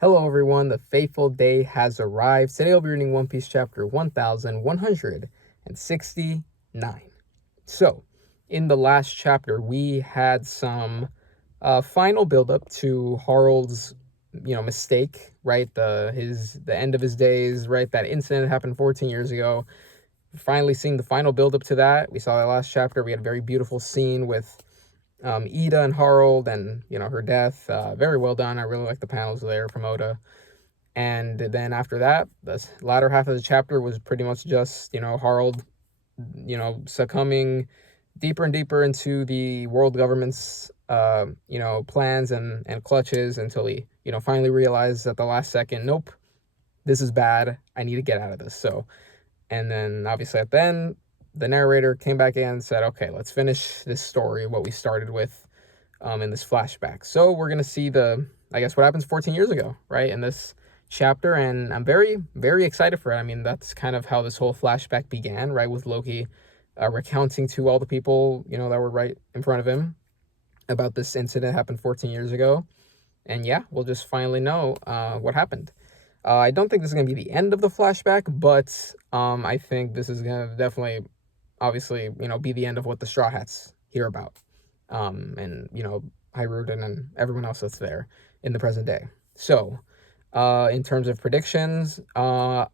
Hello everyone, the fateful day has arrived. Today I'll be reading One Piece chapter 1169. So, in the last chapter, we had some final build-up to Harald's, mistake, right? The end of his days, right? That incident happened 14 years ago. Finally seeing the final build-up to that. We saw that last chapter. We had a very beautiful scene with Ida and Harald and, her death. Very well done. I really like the panels there from Oda. And then after that, the latter half of the chapter was pretty much just, Harald, succumbing deeper and deeper into the world government's, plans and clutches until he, finally realized at the last second, nope, this is bad. I need to get out of this. So, and then obviously at the end, the narrator came back in and said, okay, let's finish this story, what we started with in this flashback. So we're going to see what happens 14 years ago, right, in this chapter, and I'm very, very excited for it. I mean, that's kind of how this whole flashback began, right, with Loki recounting to all the people, that were right in front of him about this incident happened 14 years ago. And yeah, we'll just finally know what happened. I don't think this is going to be the end of the flashback, but I think this is going to definitely, obviously, be the end of what the Straw Hats hear about. And, Hyruden and everyone else that's there in the present day. So, in terms of predictions, I'm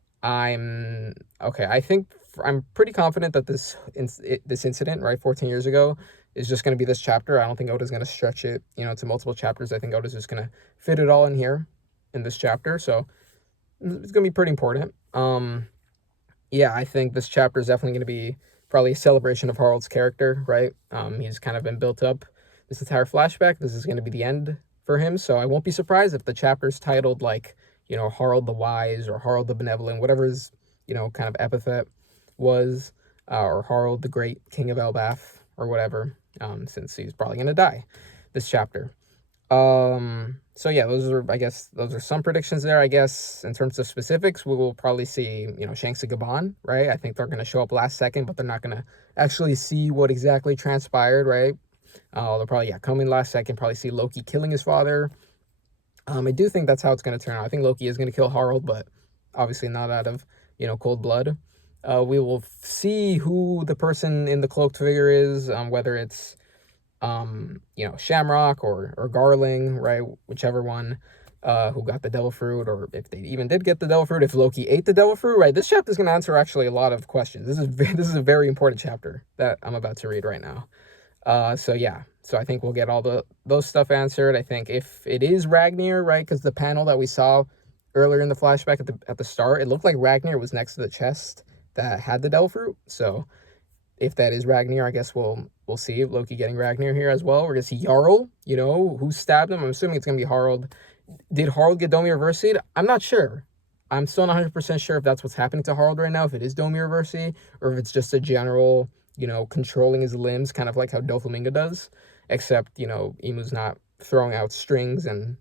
pretty confident that this incident, right, 14 years ago, is just going to be this chapter. I don't think Oda's going to stretch it, to multiple chapters. I think Oda's just going to fit it all in here in this chapter. So it's going to be pretty important. I think this chapter is definitely going to be probably a celebration of Harald's character, right? He's kind of been built up this entire flashback. This is going to be the end for him, so I won't be surprised if the chapter's titled like, Harald the Wise or Harald the Benevolent, whatever his, kind of epithet was, or Harald the Great King of Elbaph or whatever, since he's probably going to die this chapter. So yeah, those are some predictions there. I guess in terms of specifics, we will probably see, Shanks and Gaban, right? I think they're going to show up last second, but they're not going to actually see what exactly transpired, right? They'll probably, come in last second, probably see Loki killing his father. I do think that's how it's going to turn out. I think Loki is going to kill Harald, but obviously not out of, cold blood. We will see who the person in the cloaked figure is, whether it's, Shamrock or Garling, right? Whichever one, who got the devil fruit, or if they even did get the devil fruit, if Loki ate the devil fruit, right? This chapter is going to answer actually a lot of questions. This is a very important chapter that I'm about to read right now. So I think we'll get all those stuff answered. I think if it is Ragnar, right, because the panel that we saw earlier in the flashback at the start, it looked like Ragnar was next to the chest that had the devil fruit. So if that is Ragnar, I guess we'll see Loki getting Ragnar here as well. We're gonna see Jarl, who stabbed him. I'm assuming it's gonna be Harald. Did Harald get Domi Reversied? I'm not sure. I'm still not 100% sure if that's what's happening to Harald right now, if it is Domi Reversied, or if it's just a general, controlling his limbs, kind of like how Doflamingo does, except, Imu's not throwing out strings and,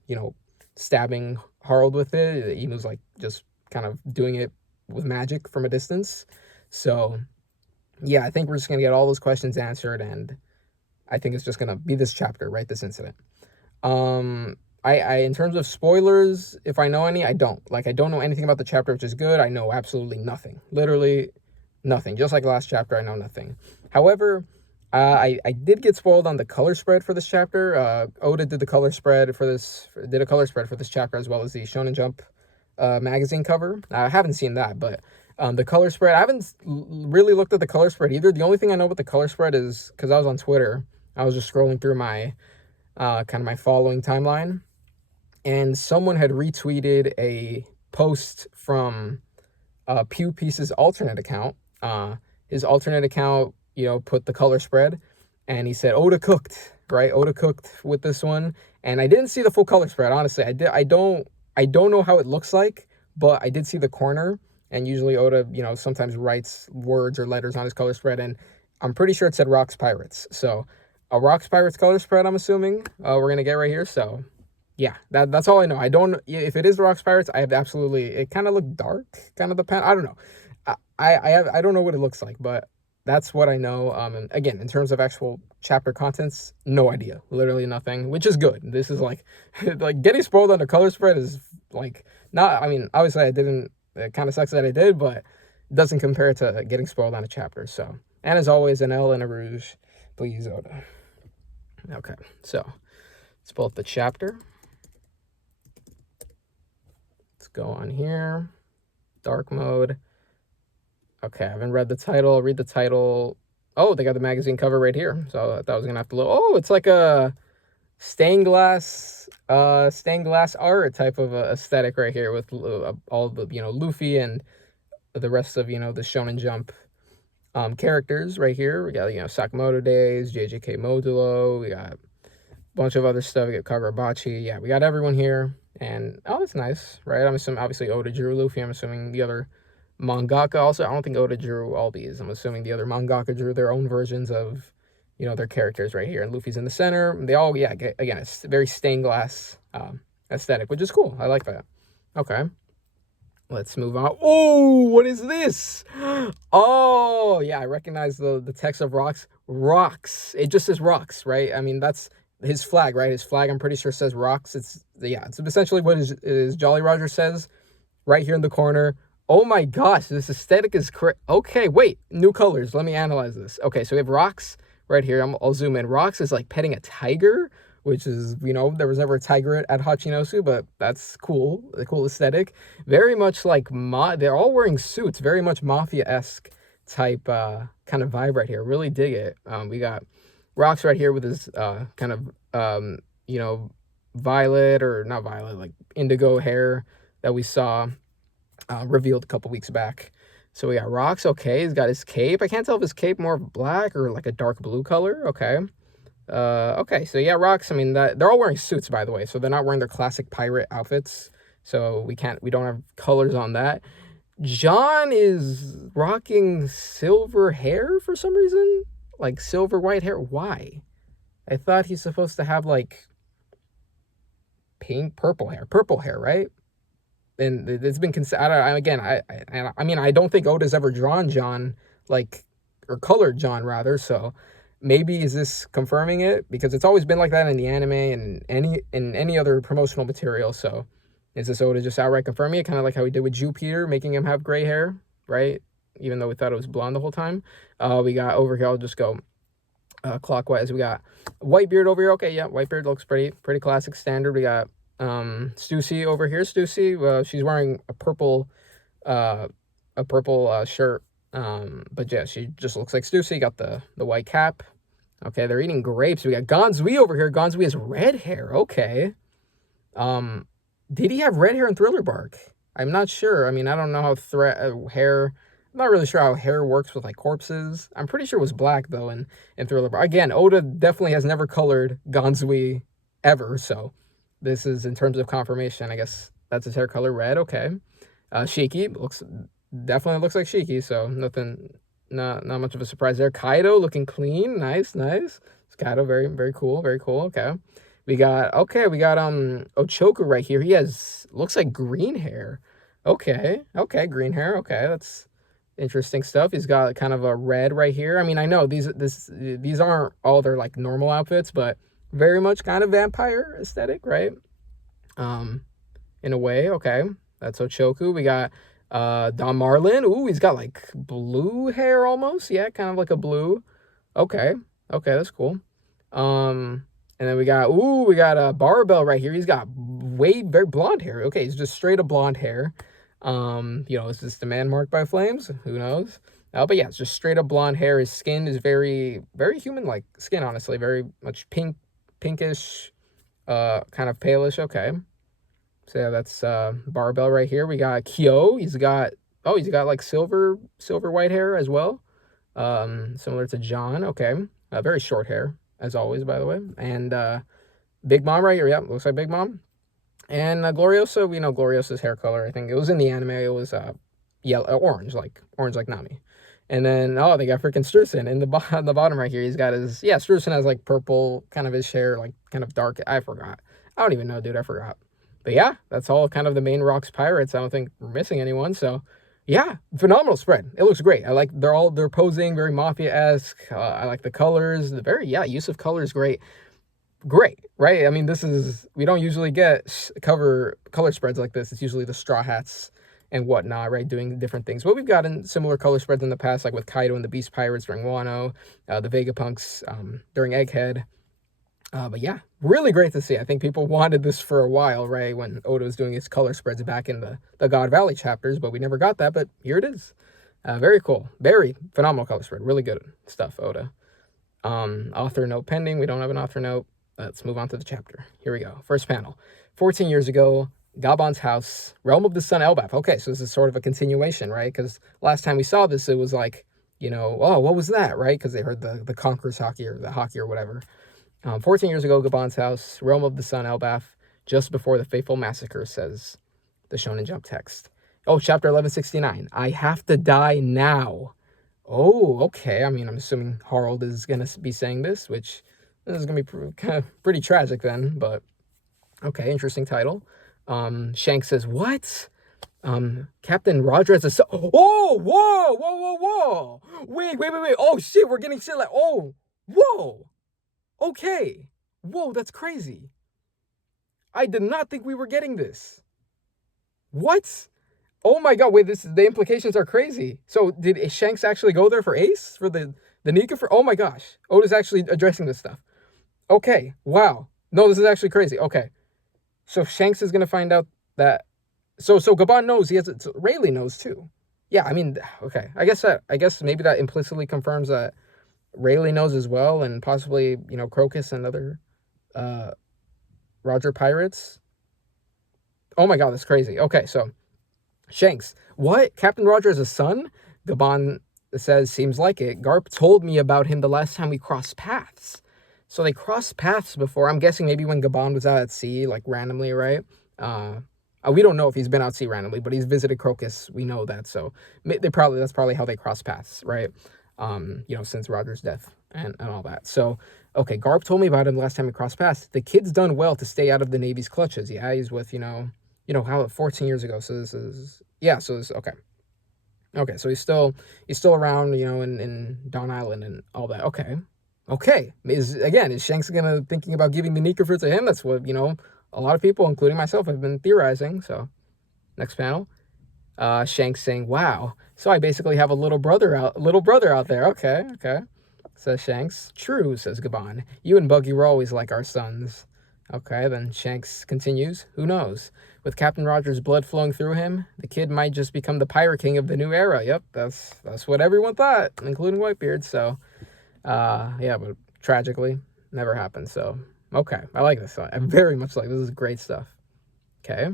stabbing Harald with it. Imu's like just kind of doing it with magic from a distance. So yeah, I think we're just going to get all those questions answered, and I think it's just going to be this chapter, right, this incident. I in terms of spoilers, if I know any, I don't. Like, I don't know anything about the chapter, which is good. I know absolutely nothing. Literally nothing. Just like last chapter, I know nothing. However, I did get spoiled on the color spread for this chapter. Oda did a color spread for this chapter, as well as the Shonen Jump magazine cover. I haven't seen that, but the color spread, I haven't really looked at the color spread either. The only thing I know about the color spread is because I was on Twitter. I was just scrolling through my kind of my following timeline, and someone had retweeted a post from Pew Piece's alternate account. His alternate account, put the color spread, and he said Oda cooked, right? Oda cooked with this one, and I didn't see the full color spread. Honestly, I don't know how it looks like, but I did see the corner. And usually Oda, sometimes writes words or letters on his color spread, and I'm pretty sure it said Rocks Pirates. So a Rocks Pirates color spread, I'm assuming we're gonna get right here. So yeah, that's all I know. I don't, if it is the Rocks Pirates, I have absolutely, it kind of looked dark, kind of the pen. I don't know. I don't know what it looks like, but that's what I know. And again, in terms of actual chapter contents, no idea, literally nothing, which is good. This is like, like getting spoiled on the color spread is like, not, I mean, obviously I didn't, it kind of sucks that I did, but it doesn't compare to getting spoiled on a chapter. So, and as always, an L and a rouge, please, Oda. Okay, so let's pull up the chapter. Let's go on here. Dark mode. Okay, I haven't read the title. Read the title. Oh, they got the magazine cover right here. So I thought I was gonna have to look. Oh, it's like a stained glass art type of aesthetic right here with all the, you know, Luffy and the rest of, you know, the Shonen Jump characters right here. We got, you know, Sakamoto Days, JJK Modulo. We got a bunch of other stuff. We got Kagurabachi. Yeah, we got everyone here. And oh, that's nice, right? I'm assuming obviously Oda drew Luffy. I'm assuming the other mangaka also. I don't think Oda drew all these. I'm assuming the other mangaka drew their own versions of, you know, their characters right here. And Luffy's in the center. They all, yeah, again, it's very stained glass aesthetic, which is cool. I like that. Okay. Let's move on. Oh, what is this? Oh, yeah, I recognize the text of rocks. Rocks. It just says rocks, right? I mean, that's his flag, right? His flag, I'm pretty sure, says rocks. It's essentially what his Jolly Roger says right here in the corner. Oh my gosh, this aesthetic is correct. Okay, wait, new colors. Let me analyze this. Okay, so we have rocks right here. I'll zoom in. Rocks is like petting a tiger, which is, you know, there was never a tiger at Hachinosu, but that's cool. A cool aesthetic. Very much like, they're all wearing suits. Very much mafia-esque type kind of vibe right here. Really dig it. We got rocks right here with his kind of, you know, violet, or not violet, like indigo hair that we saw revealed a couple weeks back. So we got rocks. Okay, he's got his cape. I can't tell if his cape more black or like a dark blue color. Okay. Okay, so yeah, rocks. I mean, they're all wearing suits, by the way, so they're not wearing their classic pirate outfits. So we don't have colors on that. John is rocking silver hair for some reason, like silver white hair. Why? I thought he's supposed to have like purple hair, right? And it's been I mean, I don't think Oda's ever drawn John, like, or colored John rather. So maybe is this confirming it, because it's always been like that in the anime and any other promotional material. So is this Oda just outright confirming it, kind of like how he did with Jupiter, making him have gray hair, right? Even though we thought it was blonde the whole time. We got over here. I'll just go clockwise. We got Whitebeard over here. Okay, yeah, Whitebeard looks pretty classic standard. We got Stussy over here. Stussy, she's wearing a purple shirt, but yeah, she just looks like Stussy. Got the white cap. Okay, they're eating grapes. We got Gonzui over here. Gonzui has red hair. Okay. Did he have red hair in Thriller Bark? I'm not sure. I mean, I don't know how hair. I'm not really sure how hair works with like corpses. I'm pretty sure it was black though in Thriller Bark. Again, Oda definitely has never colored Gonzui ever, so this is in terms of confirmation. I guess that's his hair color, red. Okay. Shiki definitely looks like Shiki, so not much of a surprise there. Kaido looking clean, nice. Kaido, very cool. Okay. We got Ochoku right here. He looks like green hair. Okay, green hair. Okay, that's interesting stuff. He's got kind of a red right here. I mean, I know these aren't all their like normal outfits, but very much kind of vampire aesthetic, right? In a way. Okay, that's Ochoku. We got Don Marlin. Ooh, he's got like blue hair almost. Yeah, kind of like a blue. Okay, that's cool. And then we got Barbell right here. He's got very blonde hair. Okay, he's just straight up blonde hair. You know, is this the man marked by flames? Who knows? But yeah, it's just straight up blonde hair. His skin is very human-like skin, honestly. Very much pinkish, kind of palish. Okay. So yeah, that's Barbell right here. We got Kyo. He's got like silver white hair as well. Similar to John. Okay. Very short hair, as always, by the way. And Big Mom right here. Yeah, looks like Big Mom. And Gloriosa, we know Gloriosa's hair color. I think it was in the anime. It was yellow, orange like Nami. And then they got freaking Strusen in the bottom right here. He's got Strusen has like purple, kind of his hair like kind of dark. I forgot. I don't even know, dude. I forgot. But yeah, that's all kind of the main Rocks pirates. I don't think we're missing anyone. So yeah, phenomenal spread. It looks great. I like they're posing very mafia-esque. I like the colors. Use of color is great. great, right? I mean, we don't usually get color spreads like this. It's usually the Straw Hats and whatnot, right? Doing different things. But we've gotten similar color spreads in the past, like with Kaido and the Beast Pirates during Wano, the Vegapunks during Egghead. But yeah, really great to see. I think people wanted this for a while, right? When Oda was doing his color spreads back in the God Valley chapters, but we never got that. But here it is. Very cool. Very phenomenal color spread. Really good stuff, Oda. Author note pending. We don't have an author note. Let's move on to the chapter. Here we go. First panel. 14 years ago, Gaban's house, realm of the sun, Elbaph. Okay, so this is sort of a continuation, right? Because last time we saw this, it was like, oh, what was that, right? Because they heard the Conqueror's Haki or the Haki or whatever. 14 years ago, Gaban's house, realm of the sun, Elbaph, just before the fateful massacre, says the Shonen Jump text. Oh, chapter 1169. I have to die now. Oh, okay. I mean, I'm assuming Harald is going to be saying this, which is going to be kind of pretty tragic then, but okay, interesting title. Shanks says, what? Captain Roger has a son. Oh, whoa. Wait. Oh, shit, we're getting shit like, oh, whoa. Okay. Whoa, that's crazy. I did not think we were getting this. What? Oh my god, wait, the implications are crazy. So did Shanks actually go there for Ace? For the Nika for? Oh my gosh. Oda's actually addressing this stuff. Okay, wow. No, this is actually crazy. Okay. So Shanks is gonna find out that so Gaban knows he has it. So Rayleigh knows too. Yeah, I mean, okay. I guess maybe that implicitly confirms that Rayleigh knows as well, and possibly, Crocus and other Roger pirates. Oh my god, that's crazy. Okay, so Shanks, what? Captain Roger is a son? Gaban says, seems like it. Garp told me about him the last time we crossed paths. So they crossed paths before. I'm guessing maybe when Gaban was out at sea, like randomly, right? We don't know if he's been out at sea randomly, but he's visited Crocus. We know that. So that's probably how they cross paths, right? Since Roger's death and all that. So, okay, Garp told me about him the last time we crossed paths. The kid's done well to stay out of the Navy's clutches. Yeah, he's with, how 14 years ago. So this is, okay. Okay, so he's still around, in Dawn Island and all that. Okay. Is Shanks thinking about giving the Nika fruit to him? That's what, a lot of people, including myself, have been theorizing. So, next panel. Shanks saying, wow, so I basically have a little brother out there. Okay. Says Shanks. True, says Gaban. You and Buggy were always like our sons. Okay, then Shanks continues. Who knows? With Captain Roger's blood flowing through him, the kid might just become the pirate king of the new era. Yep, that's what everyone thought, including Whitebeard. So, but tragically, never happened. So, okay, I like this. I very much like this. This is great stuff. Okay.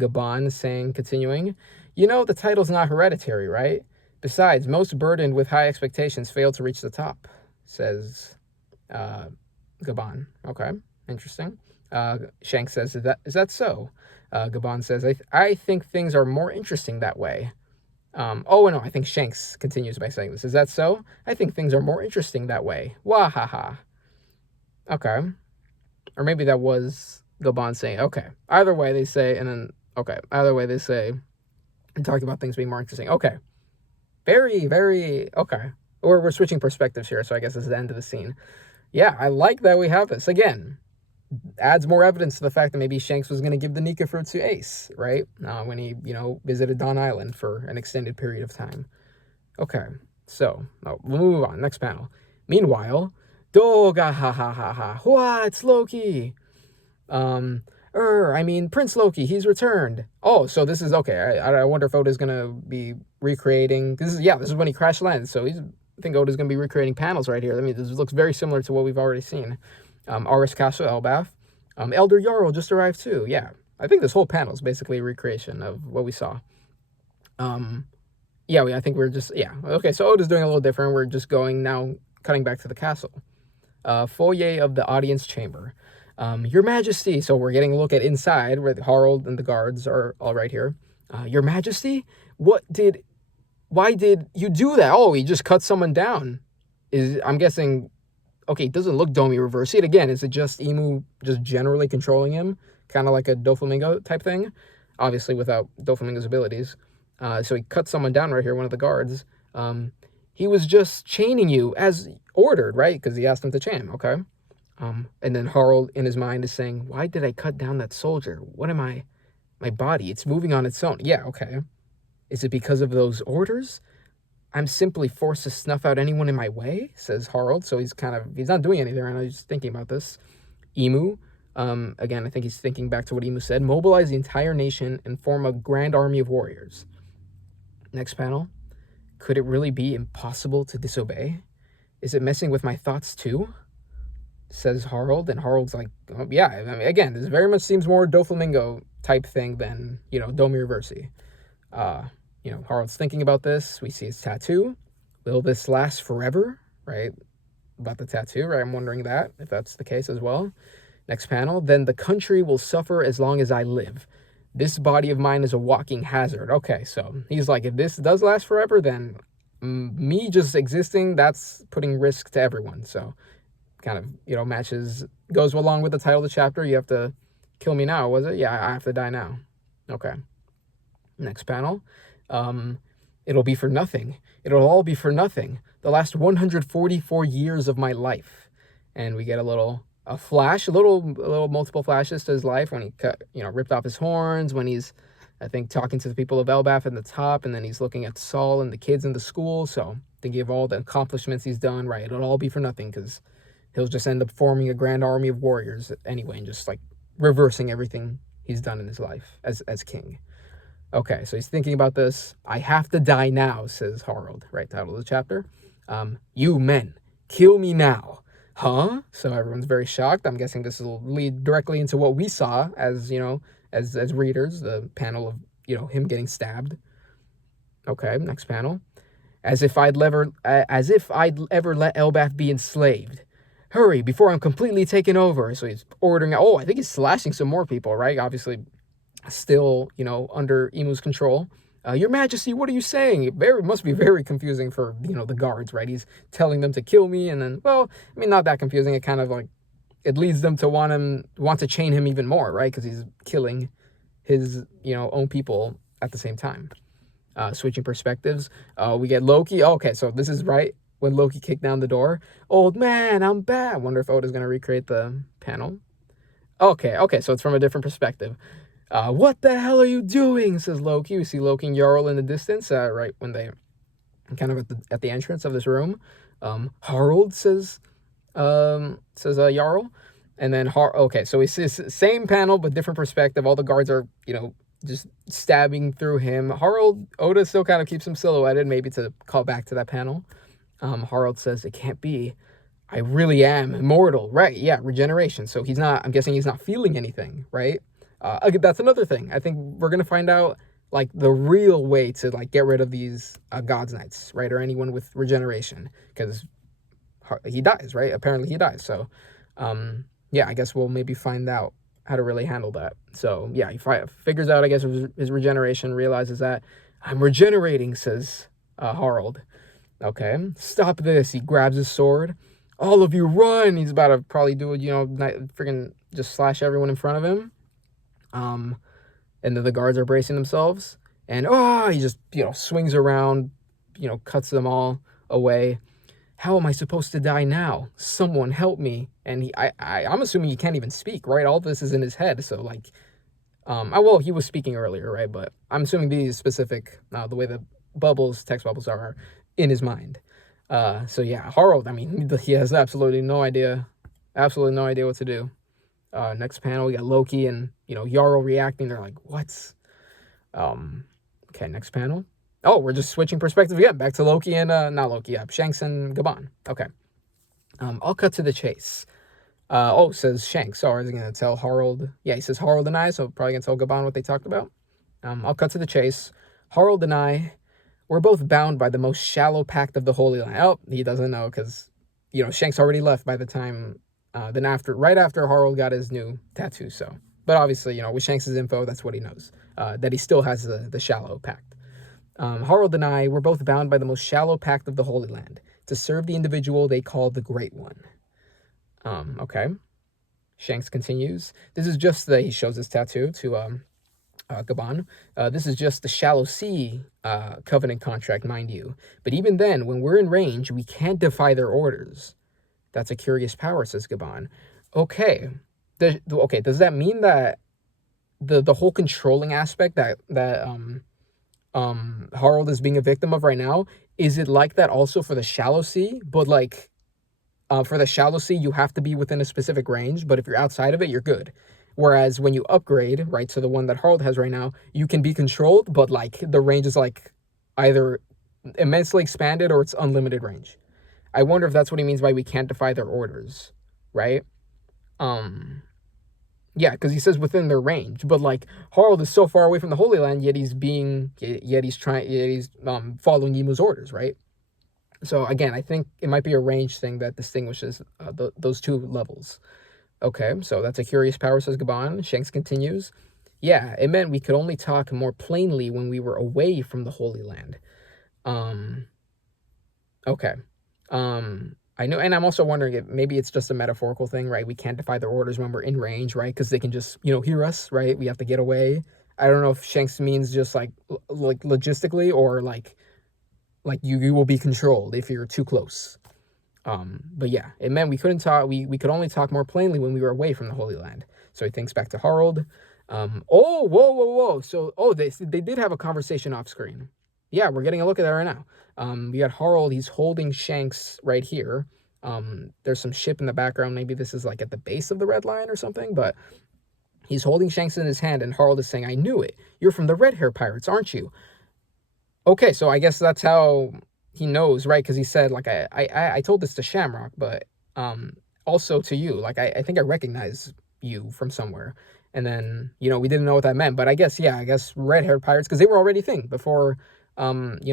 Gaban saying, continuing, the title's not hereditary, right? Besides, most burdened with high expectations fail to reach the top, says Gaban. Okay, interesting. Shanks says, is that so? Gaban says, I think things are more interesting that way. I think Shanks continues by saying this. Is that so? I think things are more interesting that way. Wahaha. Okay. Or maybe that was Gaban saying, okay. Either way they say, and talking about things being more interesting. Okay. Very, very, okay. We're switching perspectives here, so I guess this is the end of the scene. Yeah, I like that we have this. Again, adds more evidence to the fact that maybe Shanks was going to give the Nika fruit to Ace, right? When he, visited Dawn Island for an extended period of time. Okay, so, we'll move on. Next panel. Meanwhile, Doga, ha, what, Loki? Prince Loki, he's returned. Oh, so this is, okay, I wonder if Oda's going to be recreating, this is when he crash landed, so I think Oda's going to be recreating panels right here. I mean, this looks very similar to what we've already seen. Aris Castle, Elbaph. Elder Jarl just arrived too. Yeah, I think this whole panel is basically a recreation of what we saw. I think we're just, okay, so Oda's doing a little different. We're just cutting back to the castle. Foyer of the audience chamber. Your Majesty. So we're getting a look at inside where Harald and the guards are all right here. Your Majesty, why did you do that? Oh, he just cut someone down. I'm guessing, okay, it doesn't look Domi reverse. See it again. Is it just Imu just generally controlling him? Kind of like a Doflamingo type thing? Obviously without Doflamingo's abilities. So he cut someone down right here, one of the guards. He was just chaining you as ordered, right? Because he asked him to chain him, okay? And then Harald in his mind is saying, why did I cut down that soldier? What am I? My body, it's moving on its own. Yeah, okay. Is it because of those orders? I'm simply forced to snuff out anyone in my way, says Harald. So he's not doing anything right now. He's thinking about this. Emu, again, I think he's thinking back to what Emu said. Mobilize the entire nation and form a grand army of warriors. Next panel. Could it really be impossible to disobey? Is it messing with my thoughts too? Says Harald. And Harald's like, oh, yeah, I mean, again, this very much seems more Doflamingo type thing than, Domir Versi. Harald's thinking about this. We see his tattoo. Will this last forever? Right? About the tattoo, right? I'm wondering that, if that's the case as well. Next panel. Then the country will suffer as long as I live. This body of mine is a walking hazard. Okay, so he's like, if this does last forever, then me just existing, that's putting risk to everyone. So kind of, matches, goes along with the title of the chapter. You have to kill me now, was it? Yeah, I have to die now. Okay. Next panel. It'll be for nothing. It'll all be for nothing. The last 144 years of my life. And we get a little multiple flashes to his life when he ripped off his horns, when he's, I think, talking to the people of Elbaph at the top, and then he's looking at Saul and the kids in the school. So thinking of all the accomplishments he's done, right? It'll all be for nothing because he'll just end up forming a grand army of warriors anyway and just like reversing everything he's done in his life as king. Okay, so he's thinking about this. I have to die now, says Harald, right? Title of the chapter. You men, kill me now. Huh? So everyone's very shocked. I'm guessing this will lead directly into what we saw as, as readers, the panel of, him getting stabbed. Okay, next panel. As if I'd ever let Elbaph be enslaved. Hurry, before I'm completely taken over. So he's ordering, I think he's slashing some more people, right? Obviously, still, under Emu's control. Your Majesty, what are you saying? It must be very confusing for, the guards, right? He's telling them to kill me, and then, not that confusing. It kind of like, it leads them to want to chain him even more, right? Because he's killing his, own people at the same time. Switching perspectives, we get Loki. Okay, so this is right when Loki kicked down the door. Old man, I'm back. I wonder if Oda's going to recreate the panel. Okay, so it's from a different perspective. What the hell are you doing? Says Loki. We see Loki and Jarl in the distance, right when they kind of at the entrance of this room. Harald says Jarl, and then okay, so we see the same panel but different perspective. All the guards are just stabbing through him. Oda still kind of keeps him silhouetted, maybe to call back to that panel. Harald says, it can't be. I really am immortal, right? Yeah, regeneration. So I'm guessing he's not feeling anything, right? That's another thing. I think we're going to find out, like, the real way to, like, get rid of these God's Knights, right? Or anyone with regeneration. Because he dies, right? Apparently he dies. So, I guess we'll maybe find out how to really handle that. So, yeah, he figures out, I guess, his regeneration, realizes that, I'm regenerating, says Harald. Okay, stop this. He grabs his sword. All of you run. He's about to probably do it, freaking just slash everyone in front of him. And then the guards are bracing themselves, and he just swings around, cuts them all away. How am I supposed to die now? Someone help me. And I'm assuming he can't even speak, right? All this is in his head. So like, he was speaking earlier, right? But I'm assuming these specific, the way the text bubbles are in his mind. So yeah, Harald, he has absolutely no idea what to do. Next panel, we got Loki and, Jarl reacting. They're like, what? Okay, next panel. Oh, we're just switching perspective again. Back to Loki and, not Loki, Shanks and Gaban. Okay. I'll cut to the chase. Says Shanks. Sorry, is he going to tell Harald? Yeah, he says Harald and I, so probably going to tell Gaban what they talked about. I'll cut to the chase. Harald and I, we're both bound by the most shallow pact of the Holy Land. Oh, he doesn't know because, Shanks already left by the time, right after Harald got his new tattoo. So, but obviously, with Shanks' info, that's what he knows, that he still has the shallow pact. Harald and I were both bound by the most shallow pact of the Holy Land to serve the individual they call the Great One. Okay. Shanks continues. This is just he shows his tattoo to Gaban. This is just the shallow sea covenant contract, mind you. But even then, when we're in range, we can't defy their orders. That's a curious power, says Gaban. Okay. Okay, does that mean that the whole controlling aspect that Harald is being a victim of right now, is it like that also for the shallow sea? But like for the shallow sea, you have to be within a specific range, but if you're outside of it, you're good. Whereas when you upgrade, right, to the one that Harald has right now, you can be controlled, but like the range is like either immensely expanded or it's unlimited range. I wonder if that's what he means by we can't defy their orders, right? Um, yeah, because he says within their range, but like Harald is so far away from the Holy Land, yet he's trying, yet he's following Yimu's orders, right? So again, I think it might be a range thing that distinguishes those two levels. Okay, so that's a curious power, says Gaban. Shanks continues. Yeah, it meant we could only talk more plainly when we were away from the Holy Land. Um, okay. I know, and I'm also wondering if maybe it's just a metaphorical thing, right? We can't defy their orders when we're in range, right? Because they can just, hear us, right? We have to get away. I don't know if Shanks means just like logistically or like you will be controlled if you're too close. But yeah, it meant we couldn't talk. We could only talk more plainly when we were away from the Holy Land. So he thinks back to Harald. Oh, whoa, whoa, whoa. So, they did have a conversation off screen. Yeah, we're getting a look at that right now. We got Harald. He's holding Shanks right here. There's some ship in the background. Maybe this is like at the base of the red line or something. But he's holding Shanks in his hand, and Harald is saying, "I knew it. You're from the Red Hair Pirates, aren't you?" Okay, so I guess that's how he knows, right? Because he said, like, I told this to Shamrock, but also to you. Like, I think I recognize you from somewhere. And then, we didn't know what that meant. But I guess, yeah, I guess red-haired pirates, because they were already a thing before,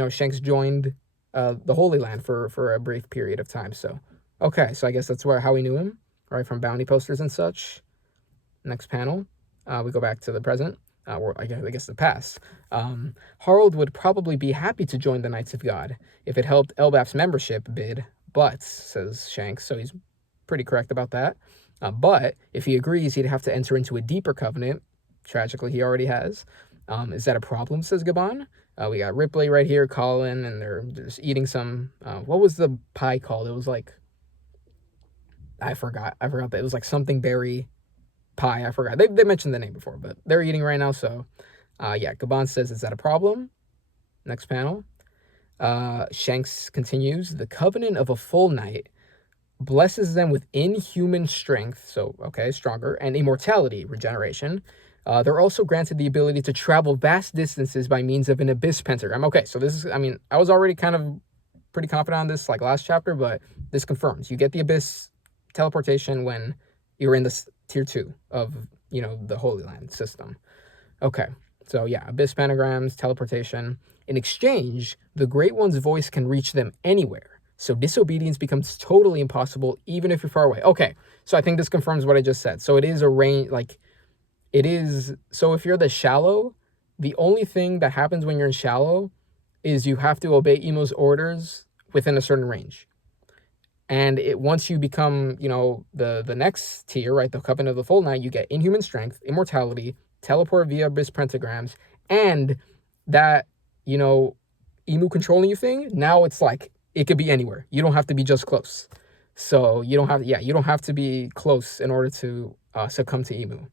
Shanks joined the Holy Land for a brief period of time. So, okay, so I guess that's how we knew him, right? From bounty posters and such. Next panel, we go back to the present, or I guess the past. Harald would probably be happy to join the Knights of God if it helped Elbaph's membership bid, but, says Shanks, so he's pretty correct about that. But if he agrees, he'd have to enter into a deeper covenant. Tragically, he already has. Is that a problem, says Gaban? We got Ripley right here, Colin, and they're just eating some, what was the pie called? It was like, I forgot that it was like something berry pie. I forgot. They mentioned the name before, but they're eating right now. So, yeah, Gaban says, is that a problem? Next panel. Shanks continues. The covenant of a full knight blesses them with inhuman strength. So, okay, stronger, and immortality, regeneration. They're also granted the ability to travel vast distances by means of an abyss pentagram. Okay, so this is, I was already kind of pretty confident on this like last chapter, but this confirms. You get the abyss teleportation when you're in this tier 2 of, the Holy Land system. Okay, so yeah, abyss pentagrams, teleportation. In exchange, the Great One's voice can reach them anywhere. So disobedience becomes totally impossible even if you're far away. Okay, so I think this confirms what I just said. So it is a range, like, it is, so if you're the shallow, the only thing that happens when you're in shallow is you have to obey Emo's orders within a certain range. And once you become, the next tier, right, the Covenant of the Full Knight, you get inhuman strength, immortality, teleport via abyss pentagrams, and that, Emu controlling you thing. Now it's like it could be anywhere. You don't have to be just close. So you don't have to be close in order to succumb to Emu.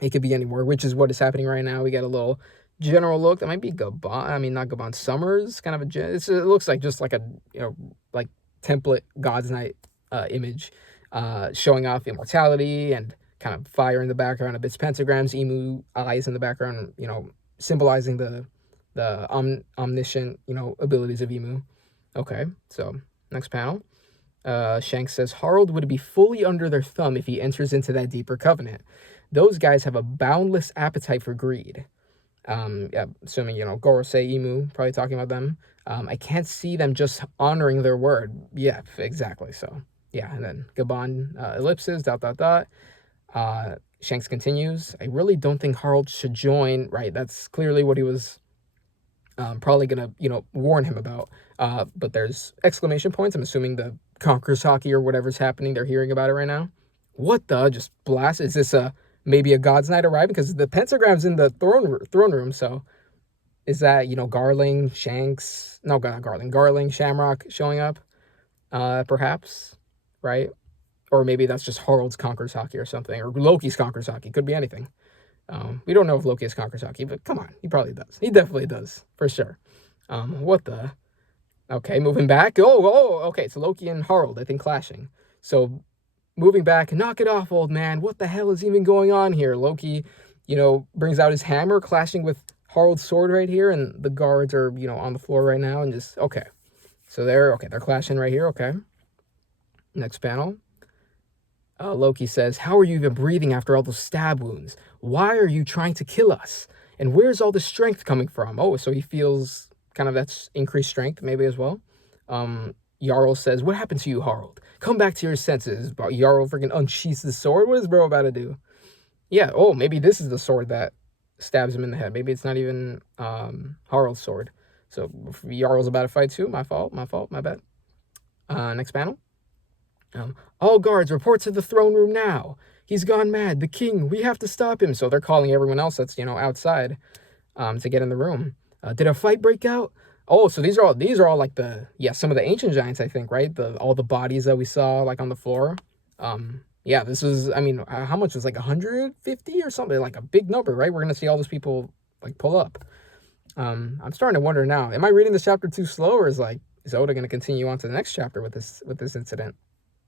It could be anywhere, which is what is happening right now. We get a little general look. That might be Gaban. Not Gaban. Summers, kind of it looks like just like a, like template God's Knight image, showing off immortality and kind of fire in the background, abyss pentagrams, emu eyes in the background, symbolizing the omniscient, abilities of Emu. Okay, so next panel. Shanks says, Harald would be fully under their thumb if he enters into that deeper covenant. Those guys have a boundless appetite for greed. Yeah, assuming, Gorosei, Emu, probably talking about them. I can't see them just honoring their word. Yeah, exactly. So, yeah, and then Gaban, ellipses, ... Shanks continues, I really don't think Harald should join, right? That's clearly what he was probably gonna, warn him about. But there's exclamation points. I'm assuming the Conqueror's Hockey or whatever's happening, they're hearing about it right now. What the? Just blast? Is this maybe a God's Knight arriving? Because the pentagram's in the throne room, so is that, Garling, Shanks? No, not Garling. Garling, Shamrock showing up, perhaps, right? Or maybe that's just Harald's conquers hockey or something, or Loki's conquers hockey. Could be anything. We don't know if Loki has conquers hockey, but come on, he probably does. He definitely does, for sure. What the? Okay, moving back. Okay, it's Loki and Harald, I think, clashing. So, moving back, knock it off, old man. What the hell is even going on here? Loki, brings out his hammer, clashing with Harald's sword right here, and the guards are, on the floor right now, and just, okay. So they're clashing right here, okay. Next panel. Loki says, how are you even breathing after all those stab wounds? Why are you trying to kill us? And where's all the strength coming from? Oh, so he feels kind of that's increased strength maybe as well. Jarl says, what happened to you, Harald? Come back to your senses. Jarl freaking unsheaths the sword. What is bro about to do? Yeah, maybe this is the sword that stabs him in the head. Maybe it's not even Harald's sword. So Jarl's about to fight too. My fault, my bad. Next panel. All guards, report to the throne room now. He's gone mad. The king, we have to stop him. So they're calling everyone else that's, outside to get in the room. Did a fight break out? Oh, so these are all like some of the ancient giants, I think, right? All the bodies that we saw like on the floor. Yeah, this is, how much was like 150 or something? Like a big number, right? We're going to see all those people like pull up. I'm starting to wonder now, am I reading this chapter too slow, or is Oda going to continue on to the next chapter with this incident?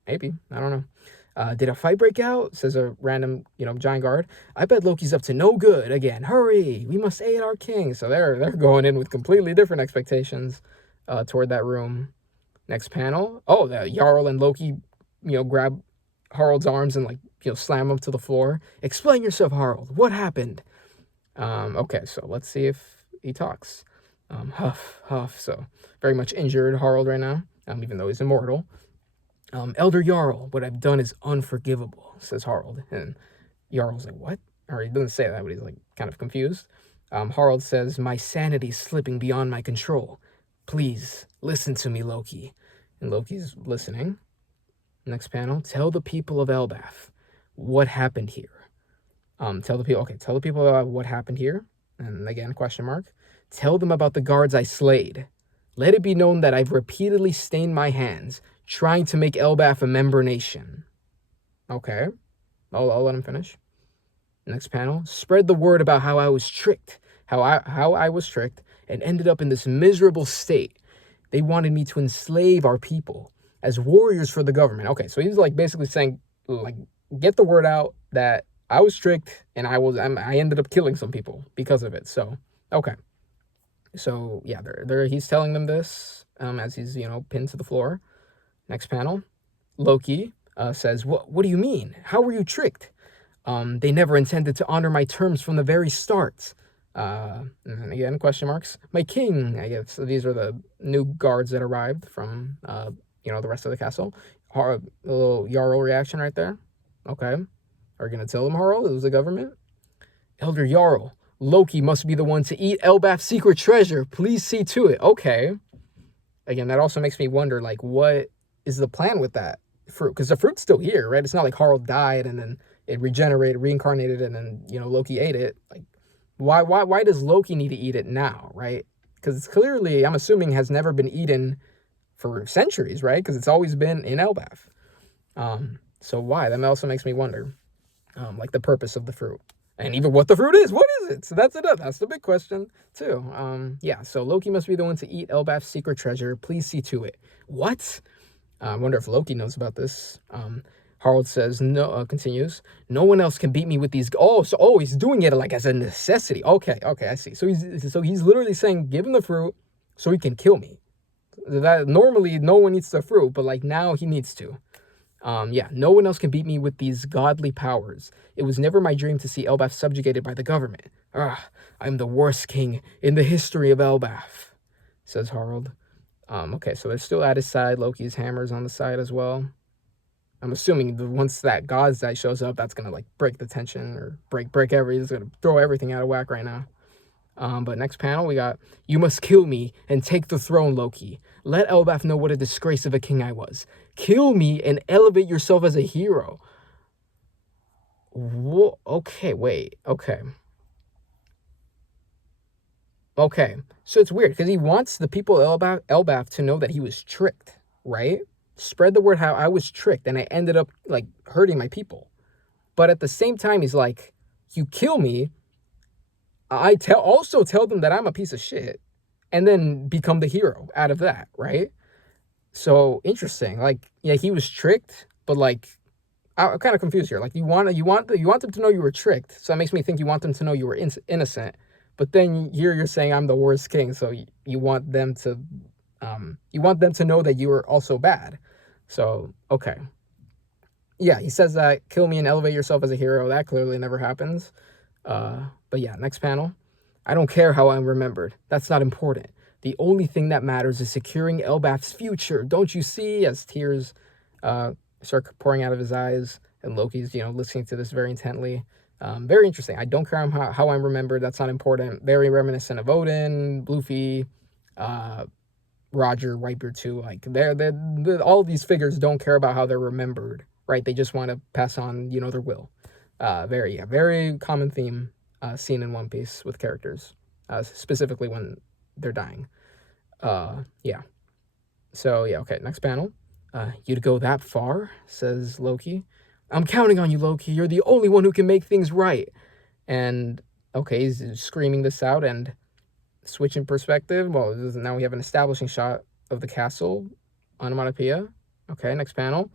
Maybe. I don't know. Did a fight break out? Says a random, giant guard. I bet Loki's up to no good again. Hurry! We must aid our king. So they're going in with completely different expectations toward that room. Next panel. Oh, the Jarl and Loki, grab Harald's arms and slam him to the floor. Explain yourself, Harald. What happened? Okay, so let's see if he talks. Huff. So very much injured Harald right now, even though he's immortal. Elder Jarl, what I've done is unforgivable, says Harald. And Jarl's like, what? Or he doesn't say that, but he's like kind of confused. Harald says, my sanity's slipping beyond my control. Please, listen to me, Loki. And Loki's listening. Next panel, tell the people of Elbaph what happened here. Tell the people about what happened here. And again, question mark. Tell them about the guards I slayed. Let it be known that I've repeatedly stained my hands trying to make Elbaph a member nation. Okay. I'll let him finish. Next panel. Spread the word about how I was tricked. How I was tricked and ended up in this miserable state. They wanted me to enslave our people as warriors for the government. Okay, so he's basically saying, get the word out that I was tricked and I ended up killing some people because of it. So, okay. So, yeah, he's telling them this as he's, pinned to the floor. Next panel, Loki says, what do you mean? How were you tricked? They never intended to honor my terms from the very start. And again, question marks. My king, I guess. So these are the new guards that arrived from, the rest of the castle. A little Jarl reaction right there. Okay. Are you going to tell them, Harald? It was the government? Elder Jarl, Loki must be the one to eat Elbaph's secret treasure. Please see to it. Okay. Again, that also makes me wonder, what is the plan with that fruit? Because the fruit's still here, right? It's not like Harald died and then it regenerated, reincarnated, and then, Loki ate it. Why does Loki need to eat it now, right? Because it's clearly, I'm assuming, has never been eaten for centuries, right? Because it's always been in Elbaph. So why? That also makes me wonder, the purpose of the fruit. And even what the fruit is. What is it? So that's it. That's the big question, too. So Loki must be the one to eat Elbaph's secret treasure. Please see to it. What? I wonder if Loki knows about this. Harald says, continues, no one else can beat me with these. He's doing it as a necessity. Okay, I see. So he's literally saying, give him the fruit so he can kill me. That normally no one eats the fruit, but now he needs to. No one else can beat me with these godly powers. It was never my dream to see Elbaph subjugated by the government. I'm the worst king in the history of Elbaph, says Harald. Okay, so they're still at his side. Loki's hammer's on the side as well. I'm assuming once that God's Eye shows up, that's gonna break the tension or break everything. It's gonna throw everything out of whack right now. But next panel we got, you must kill me and take the throne, Loki. Let Elbaph know what a disgrace of a king I was. Kill me and elevate yourself as a hero. Okay, wait. Okay, so it's weird because he wants the people of Elbaph to know that he was tricked, right? spread the word how I was tricked and I ended up like hurting my people. But at the same time, he's like, you kill me, also tell them that I'm a piece of shit, and then become the hero out of that, right? So interesting. Like, yeah, he was tricked, but like, I'm kind of confused here. Like, you want them to know you were tricked, so that makes me think you want them to know you were innocent. But then here you're saying I'm the worst king, so you want them to, know that you were also bad. So okay, yeah, he says that kill me and elevate yourself as a hero. That clearly never happens. But yeah, next panel. I don't care how I'm remembered. That's not important. The only thing that matters is securing Elbaph's future. Don't you see? As tears start pouring out of his eyes, and Loki's, listening to this very intently. Very interesting. I don't care how I'm remembered. That's not important. Very reminiscent of Oden, Luffy, Roger, Whitebeard too. Like they're all these figures don't care about how they're remembered, right? They just want to pass on, their will. Very common theme seen in One Piece with characters, specifically when they're dying. Yeah. So yeah, okay. Next panel. You'd go that far, says Loki. I'm counting on you, Loki. You're the only one who can make things right. And okay, he's screaming this out and switching perspective. Well, now we have an establishing shot of the castle, onomatopoeia. Okay, next panel.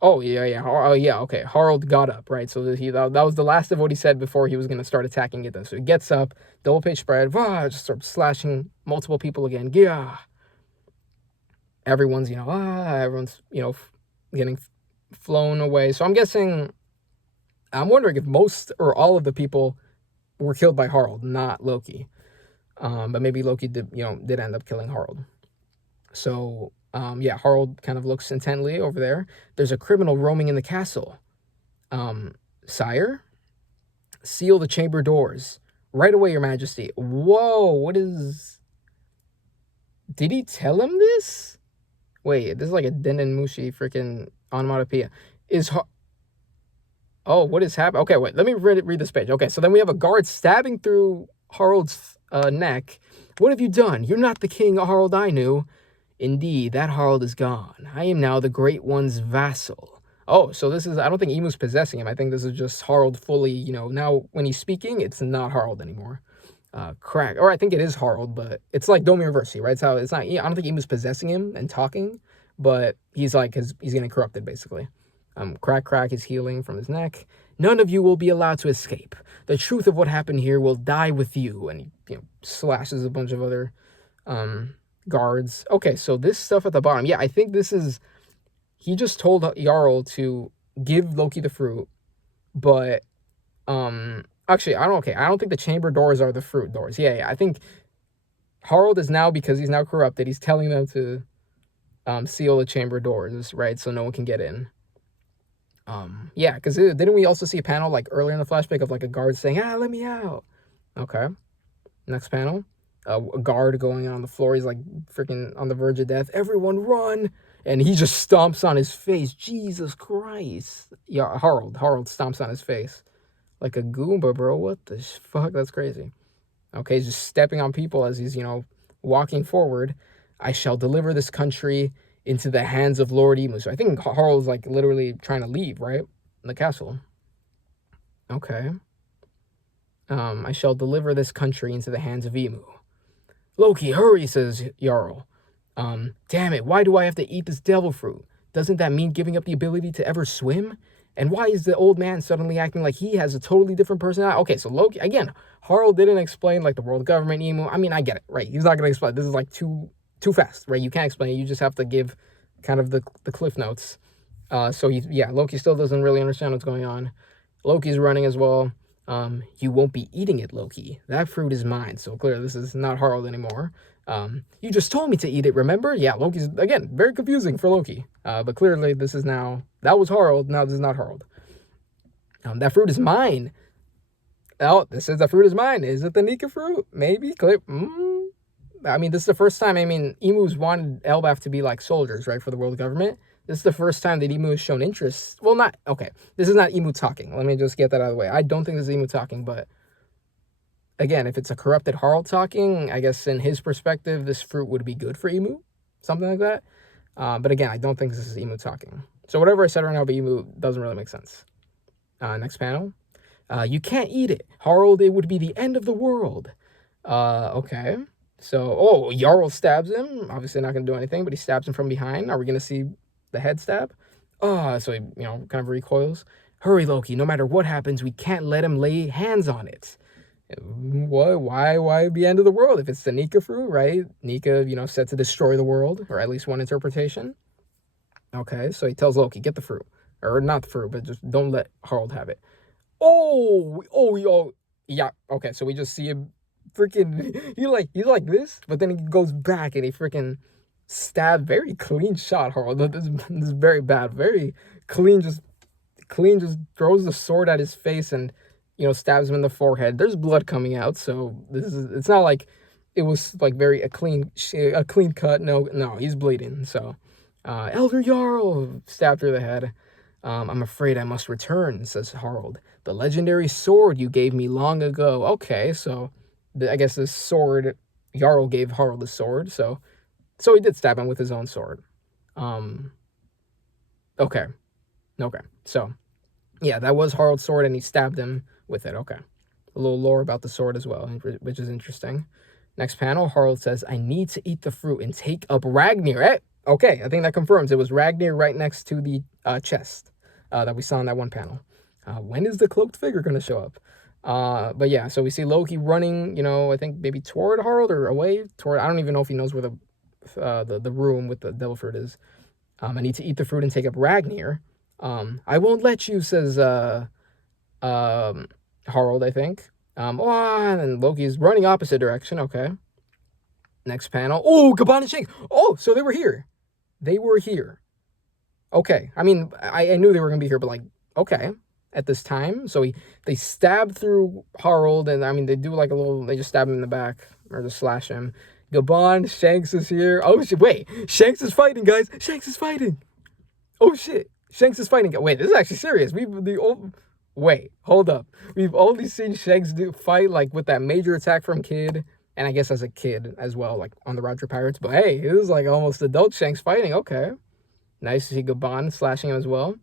Oh yeah. Oh yeah. Okay, Harald got up, right? So that was the last of what he said before he was gonna start attacking it. Though, so he gets up, double page spread, just starts slashing multiple people again. Yeah. Everyone's everyone's getting flown away. So I'm wondering if most or all of the people were killed by Harald, not Loki. But maybe Loki did end up killing Harald. So yeah, Harald kind of looks intently over there. There's a criminal roaming in the castle. Sire, seal the chamber doors right away, Your Majesty. Whoa, what is? Did he tell him this? Wait, this is like a Denen Mushi freaking onomatopoeia. What is happening? Okay, wait, let me read this page. Okay, so then we have a guard stabbing through Harald's neck. What have you done? You're not the king Harald I knew. Indeed, that Harald is gone. I am now the Great One's vassal. Oh, so this is, I don't think Imu's possessing him. I think this is just Harald fully, now when he's speaking, it's not Harald anymore. Crack. Or I think it is Harald, but it's like Domi Reversi, right? So it's not, I don't think Imu's possessing him and talking, but he's getting corrupted, basically. Crack is healing from his neck. None of you will be allowed to escape. The truth of what happened here will die with you. And he, slashes a bunch of other, guards. Okay, so this stuff at the bottom. Yeah, I think this is, he just told Jarl to give Loki the fruit, but, actually, I don't think the chamber doors are the fruit doors. Yeah, I think Harald is now, because he's now corrupted, he's telling them to seal the chamber doors, right? So no one can get in. Yeah, because didn't we also see a panel like earlier in the flashback of like a guard saying, let me out? Okay. Next panel. A guard going on the floor. He's like freaking on the verge of death. Everyone run! And he just stomps on his face. Jesus Christ. Yeah, Harald stomps on his face. Like a Goomba, bro. What the fuck? That's crazy. Okay, he's just stepping on people as he's, walking forward. I shall deliver this country into the hands of Lord Emu. So I think Harald's like literally trying to leave, right? In the castle. Okay. I shall deliver this country into the hands of Emu. Loki, hurry, says Jarl. Damn it, why do I have to eat this devil fruit? Doesn't that mean giving up the ability to ever swim? And why is the old man suddenly acting like he has a totally different personality? Okay, so Loki, again, Harald didn't explain like the world government Emu. I mean, I get it, right? He's not going to explain. This is like too fast, right? You can't explain it. You just have to give kind of the cliff notes. So Loki still doesn't really understand what's going on. Loki's running as well. You won't be eating it, Loki. That fruit is mine. So clearly this is not Harald anymore. You just told me to eat it, remember? Yeah, Loki's, again, very confusing for Loki. But clearly this is now, that was Harald, now this is not Harald. That fruit is mine. Oh, this is the fruit is mine. Is it the Nika fruit? Maybe? I mean, this is the first time, Emu's wanted Elbaph to be like soldiers, right, for the world government. This is the first time that Emu has shown interest. Well, this is not Emu talking. Let me just get that out of the way. I don't think this is Emu talking, but again, if it's a corrupted Harald talking, I guess in his perspective, this fruit would be good for Emu. Something like that. But again, I don't think this is Emu talking. So whatever I said right now about Emu doesn't really make sense. Next panel. You can't eat it. Harald, it would be the end of the world. Okay. So, Jarl stabs him. Obviously not going to do anything, but he stabs him from behind. Are we going to see the head stab? So he, kind of recoils. Hurry, Loki. No matter what happens, we can't let him lay hands on it. What? Why be end of the world? If it's the Nika fruit, right? Nika, set to destroy the world, or at least one interpretation. Okay, so he tells Loki, get the fruit. Or not the fruit, but just don't let Harald have it. Oh, yeah. Okay, so we just see him freaking, he's like this, but then he goes back and he freaking stabbed, very clean shot, Harald. This is very bad, very clean, just throws the sword at his face and, stabs him in the forehead. There's blood coming out, so it's not like it was like a clean cut. No, he's bleeding. So, Elder Jarl stabbed through the head. I'm afraid I must return, says Harald. The legendary sword you gave me long ago. Okay, so I guess this sword, Jarl gave Harald the sword, so he did stab him with his own sword. Okay, so yeah, that was Harald's sword, and he stabbed him with it. Okay, a little lore about the sword as well, which is interesting. Next panel, Harald says, I need to eat the fruit and take up Ragnir. Okay, I think that confirms it was Ragnir right next to the chest that we saw in that one panel. When is the cloaked figure going to show up? But yeah, so we see Loki running, I think maybe toward Harald or away toward, I don't even know if he knows where the room with the devil fruit is. I need to eat the fruit and take up Ragnir. I won't let you, says Harald, I think. And then Loki's running opposite direction. Okay. Next panel. Oh, Gaban and Shanks. Oh, so they were here. Okay. I mean, I knew they were going to be here, but okay. At this time. So they stab through Harald, and I mean, they do they just stab him in the back, or just slash him. Gaban, Shanks is here. Oh, shit. Wait. Shanks is fighting, guys. Shanks is fighting. Oh, shit. Shanks is fighting. Wait, this is actually serious. Wait, hold up. We've only seen Shanks fight with that major attack from Kid, and I guess as a kid as well, on the Roger Pirates. But hey, it was almost adult Shanks fighting. Okay, nice to see Gaban slashing him as well.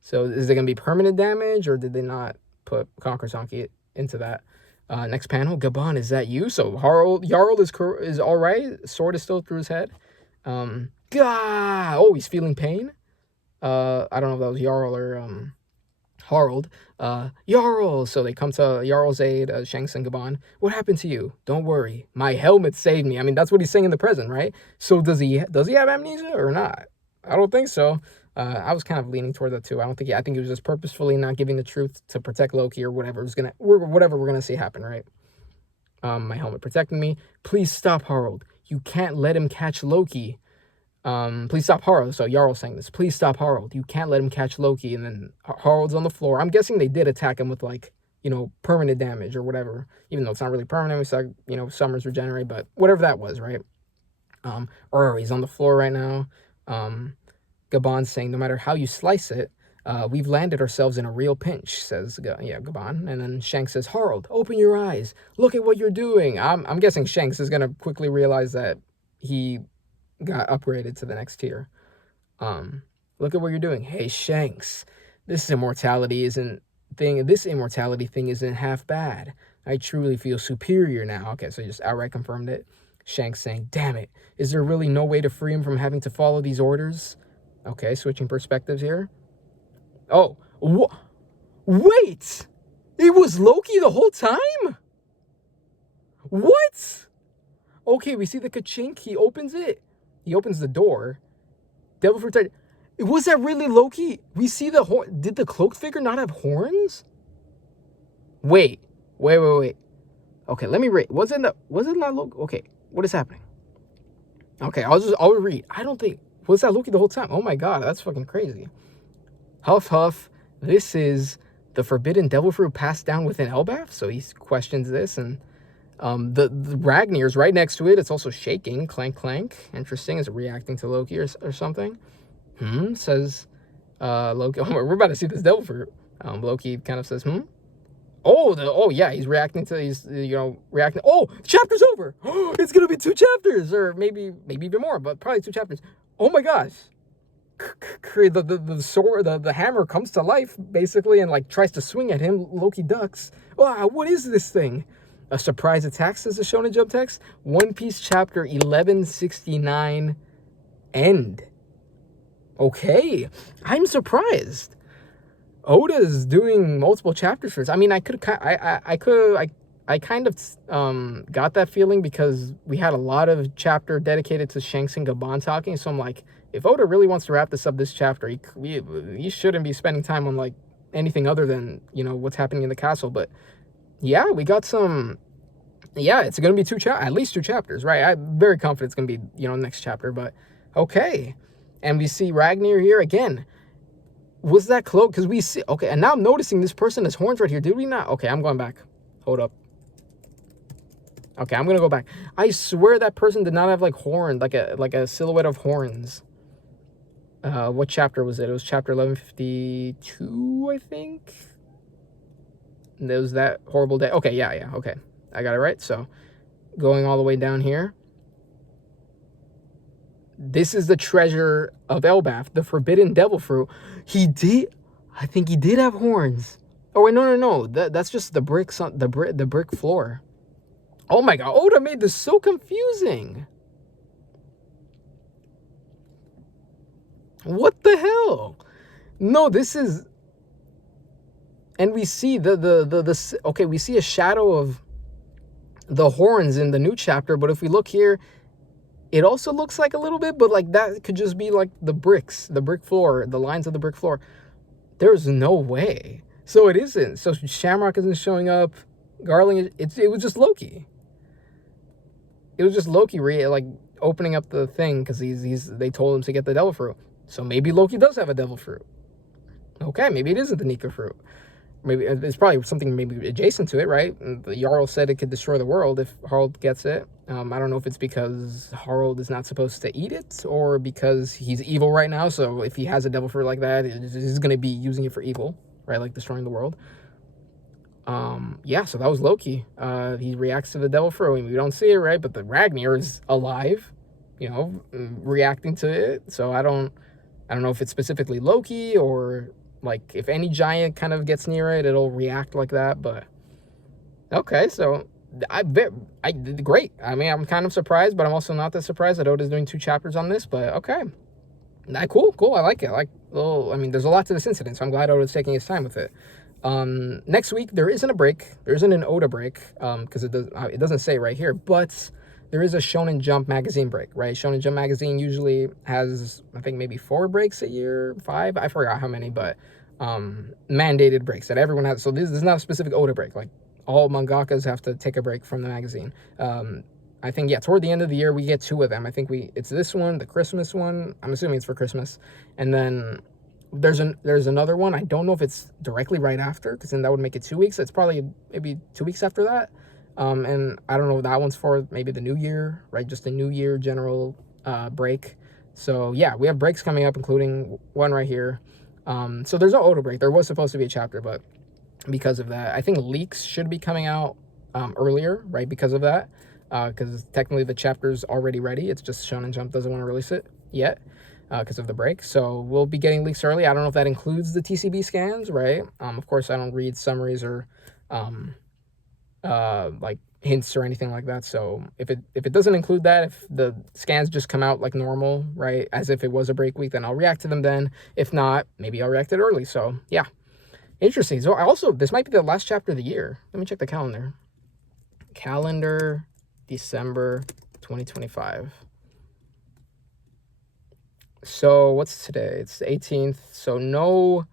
So is there gonna be permanent damage, or did they not put Conquer Sonky into that? Next panel, Gaban, is that you? So Jarl is all right. Sword is still through his head. He's feeling pain. I don't know if that was Jarl or Harald. Jarl. So they come to Jarl's aid, Shanks and Gaban. What happened to you? Don't worry. My helmet saved me. I mean, that's what he's saying in the present, right? So does he have amnesia or not? I don't think so. I was kind of leaning toward that too. I think he was just purposefully not giving the truth to protect Loki or whatever we're gonna see happen, right? My helmet protecting me. Please stop, Harald. You can't let him catch Loki. Please stop Harald. So Jarl's saying this. Please stop Harald. You can't let him catch Loki. And then Harald's on the floor. I'm guessing they did attack him with permanent damage or whatever. Even though it's not really permanent. We saw, summers regenerate, but whatever that was, right? He's on the floor right now. Gaban's saying, no matter how you slice it, we've landed ourselves in a real pinch, says Gaban. And then Shanks says, Harald, open your eyes. Look at what you're doing. I'm guessing Shanks is going to quickly realize that he got upgraded to the next tier. Look at what you're doing. Hey, Shanks, this immortality thing isn't half bad. I truly feel superior now. Okay, so he just outright confirmed it. Shanks saying, damn it, is there really no way to free him from having to follow these orders? Okay, switching perspectives here. Oh, wait! It was Loki the whole time? What? Okay, we see the ka-chink. He opens it. He opens the door. Devil fruit. Was that really Loki? We see the horn. Did the cloaked figure not have horns? Wait. Okay, let me read. Was it not Loki? Okay, what is happening? Okay, I'll read. I don't think. Was that Loki the whole time? Oh my god, that's fucking crazy. Huff huff. This is the forbidden devil fruit passed down within Elbaph. So he questions this, and the Ragnir's right next to it. It's also shaking. Clank clank. Interesting. Is it reacting to Loki or something? Says Loki. Oh, we're about to see this devil fruit. Loki kind of says, yeah, he's reacting. Reacting. Oh, chapter's over. It's gonna be 2 chapters, or maybe even more, but probably 2 chapters. oh my gosh, the sword, the hammer comes to life basically, and like tries to swing at him. Loki ducks. Wow, what is this thing? A surprise attack, says the Shonen Jump text. One Piece chapter 1169 end. Okay, I'm surprised. Oda's doing multiple chapters for this. I mean, I kind of got that feeling because we had a lot of chapter dedicated to Shanks and Gaban talking. So I'm like, if Oda really wants to wrap this up this chapter, he shouldn't be spending time on like anything other than, you know, what's happening in the castle. But yeah, we got some. Yeah, it's gonna be at least two chapters, right? I'm very confident it's gonna be, you know, next chapter. But okay, and we see Ragnar here again. Was that close? Because we see, okay, and now I'm noticing this person has horns right here. Did we not? Okay, I'm going back. Hold up. Okay, I'm gonna go back. I swear that person did not have like horn, like a silhouette of horns. What chapter was it? It was chapter 1152, I think. And there was that horrible day. Okay, yeah, okay. I got it right. So, going all the way down here. This is the treasure of Elbaph, the forbidden devil fruit. I think he did have horns. Oh wait, no. That's just the bricks on the brick floor. Oh my god, Oda made this so confusing. What the hell? No, this is, and we see okay, we see a shadow of the horns in the new chapter, but if we look here, it also looks like a little bit, but like that could just be like the bricks, the brick floor, the lines of the brick floor. There's no way. So it isn't. So Shamrock isn't showing up. Garling, it was just Loki. It was just Loki like opening up the thing because they told him to get the devil fruit. So maybe Loki does have a devil fruit. Okay, maybe it isn't the Nika fruit. Maybe it's probably something maybe adjacent to it, right? The Jarl said it could destroy the world if Harald gets it. I don't know if it's because Harald is not supposed to eat it or because he's evil right now. So if he has a devil fruit like that, he's going to be using it for evil, right? Like destroying the world. Yeah, so that was Loki. He reacts to the devil fruit. We don't see it, right? But the Ragnar is alive, you know, reacting to it. So I don't know if it's specifically Loki or like if any giant kind of gets near it, it'll react like that. But okay, so great. I mean, I'm kind of surprised, but I'm also not that surprised that Oda's doing 2 chapters on this. But okay, cool. I like it. I mean, there's a lot to this incident, so I'm glad Oda's taking his time with it. Next week there isn't a break. There isn't an Oda break because it doesn't say right here, but there is a Shonen Jump magazine break, right? Shonen Jump magazine usually has, I think, maybe 4 breaks a year, 5. I forgot how many, but mandated breaks that everyone has. So this is not a specific Oda break. Like all mangakas have to take a break from the magazine. I think, yeah, toward the end of the year we get 2 of them. I think it's this one, the Christmas one. I'm assuming it's for Christmas, and then there's another one. I don't know if it's directly right after, because then that would make it 2 weeks. It's probably maybe 2 weeks after that. And I don't know if that one's for maybe the new year, right? Just a new year general break. So yeah, we have breaks coming up, including one right here. So there's no Oda break. There was supposed to be a chapter, but because of that, I think leaks should be coming out earlier, right? Because of that, because technically the chapter's already ready. It's just Shonen Jump doesn't want to release it yet because of the break. So we'll be getting leaks early. I don't know if that includes the TCB scans, right? Of course, I don't read summaries or like hints or anything like that. So if it doesn't include that, if the scans just come out like normal, right, as if it was a break week, then I'll react to them then. If not, maybe I'll react it early. So yeah, interesting. So this might be the last chapter of the year. Let me check the calendar. December 2025. So what's today? It's the 18th. So no.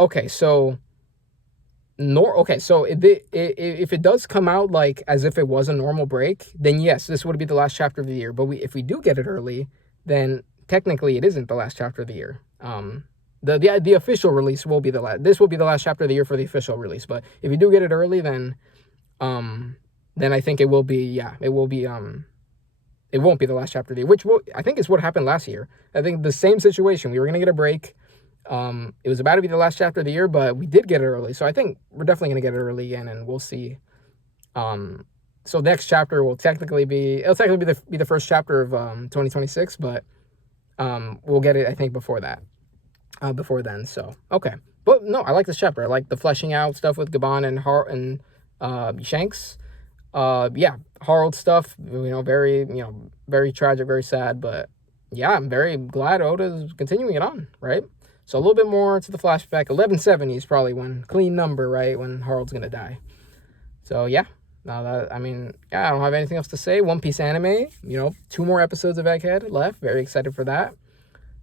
Okay, so if it does come out like as if it was a normal break, then yes, this would be the last chapter of the year. But if we do get it early, then technically it isn't the last chapter of the year. The official release will be this will be the last chapter of the year for the official release. But if you do get it early, then I think it will be, yeah, it will be it won't be the last chapter of the year, which I think is what happened last year. I think the same situation. We were gonna get a break. It was about to be the last chapter of the year, but we did get it early. So I think we're definitely going to get it early again, and we'll see. So next chapter will technically be the first chapter of 2026, but We'll get it, I think, before that. Before then. So okay, but no, I like this chapter. I like the fleshing out stuff with Gaban and Shanks. Yeah, Harald stuff. Very tragic, very sad. But yeah, I'm very glad Oda's continuing it on. Right. So a little bit more to the flashback. 1170 is probably when clean number, right, when Harald's gonna die. So yeah. Now that I don't have anything else to say. One Piece anime. 2 more episodes of Egghead left. Very excited for that.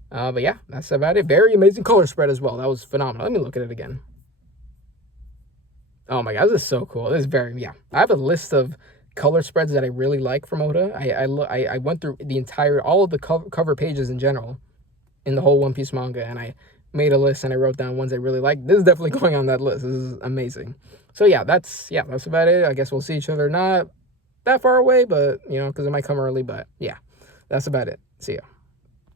But yeah, that's about it. Very amazing color spread as well. That was phenomenal. Let me look at it again. Oh my god, this is so cool. This is I have a list of color spreads that I really like from Oda. I went through all of the cover pages in general in the whole One Piece manga, and I made a list and I wrote down ones I really like. This is definitely going on that list. This is amazing. So yeah, that's about it. I guess we'll see each other not that far away, but because it might come early. But yeah, that's about it. See ya.